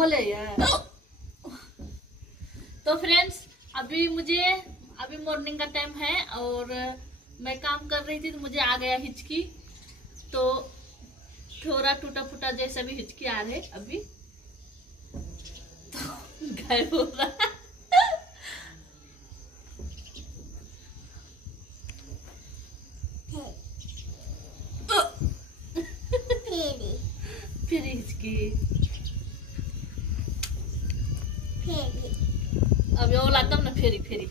बोले यार। तो फ्रेंड्स अभी मॉर्निंग का टाइम है और मैं काम कर रही थी तो मुझे आ गया हिचकी। तो थोड़ा टूटा फूटा जैसा भी हिचकी आ रहे अभी तो गायब हो रहा है। फिर हिचकी अब वो लाता हूँ ना फेरी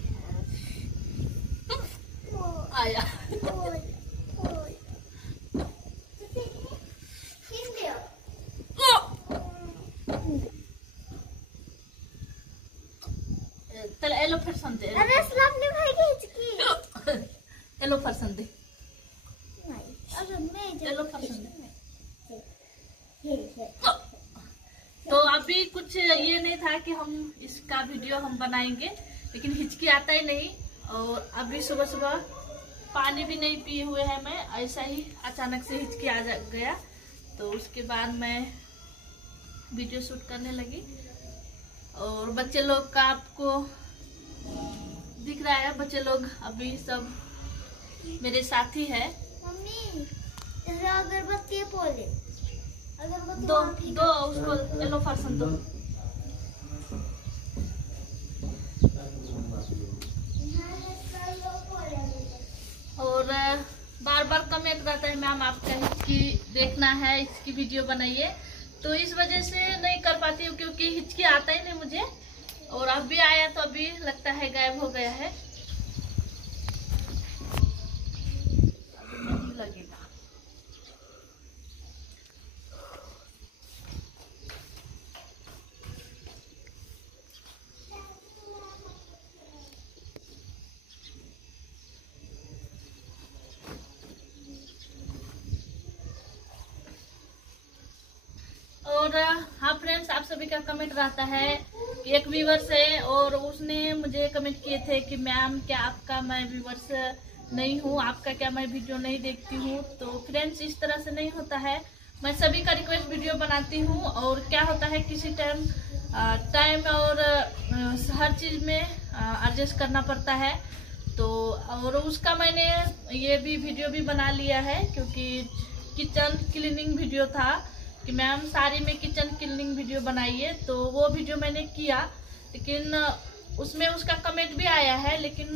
आया। चल एलो फिर संदे एलो फिर संदे एलो फिर संदे। तो अभी कुछ ये नहीं था कि हम इसका वीडियो हम बनाएंगे, लेकिन हिचकी आता ही नहीं। और अभी सुबह सुबह पानी भी नहीं पिए हुए हैं, मैं ऐसा ही अचानक से हिचकी आ गया। तो उसके बाद मैं वीडियो शूट करने लगी और बच्चे लोग का आपको दिख रहा है, बच्चे लोग अभी सब मेरे साथी है। मम्मी अगरबत्ती बोले दो उसको येलो पर्सन दो। और बार बार कमेंट रहता है मैम आपका हिचकी देखना है, इसकी वीडियो बनाइए। तो इस वजह से नहीं कर पाती हूँ क्योंकि हिचकी आता ही नहीं मुझे। और अभी आया तो अभी लगता है गायब हो गया है, अभी नहीं लगेगा। और हाँ फ्रेंड्स, आप सभी का कमेंट रहता है। एक व्यूवर्स है और उसने मुझे कमेंट किए थे कि मैम क्या आपका मैं व्यूवर्स नहीं हूँ, आपका क्या मैं वीडियो नहीं देखती हूँ। तो फ्रेंड्स इस तरह से नहीं होता है, मैं सभी का रिक्वेस्ट वीडियो बनाती हूँ। और क्या होता है किसी टाइम और हर चीज में एडजस्ट करना पड़ता है। तो और उसका मैंने ये भी वीडियो भी बना लिया है क्योंकि किचन क्लीनिंग वीडियो था कि मैम साड़ी में किचन क्लीनिंग वीडियो बनाइए। तो वो वीडियो मैंने किया, लेकिन उसमें उसका कमेंट भी आया है। लेकिन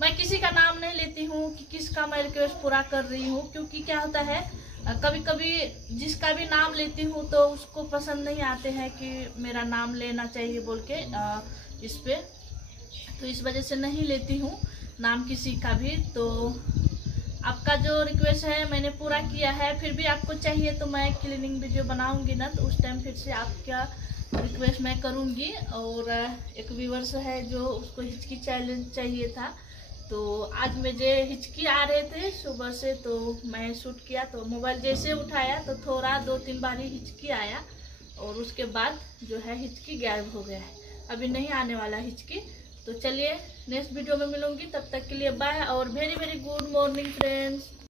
मैं किसी का नाम नहीं लेती हूँ कि किसका मैं रिक्वेस्ट पूरा कर रही हूँ, क्योंकि क्या होता है कभी कभी जिसका भी नाम लेती हूँ तो उसको पसंद नहीं आते हैं कि मेरा नाम लेना चाहिए बोल के इस पे। तो इस वजह से नहीं लेती हूँ नाम किसी का भी। तो आपका जो रिक्वेस्ट है मैंने पूरा किया है, फिर भी आपको चाहिए तो मैं क्लीनिंग वीडियो बनाऊंगी ना, तो उस टाइम फिर से आपका रिक्वेस्ट मैं करूंगी। और एक व्यूअर्स है जो उसको हिचकी चैलेंज चाहिए था, तो आज मुझे हिचकी आ रहे थे सुबह से तो मैं शूट किया। तो मोबाइल जैसे उठाया तो थोड़ा 2-3 बार ही हिचकी आया और उसके बाद जो है हिचकी गायब हो गया है, अभी नहीं आने वाला हिचकी। तो चलिए नेक्स्ट वीडियो में मिलूंगी, तब तक के लिए बाय और very very good morning friends.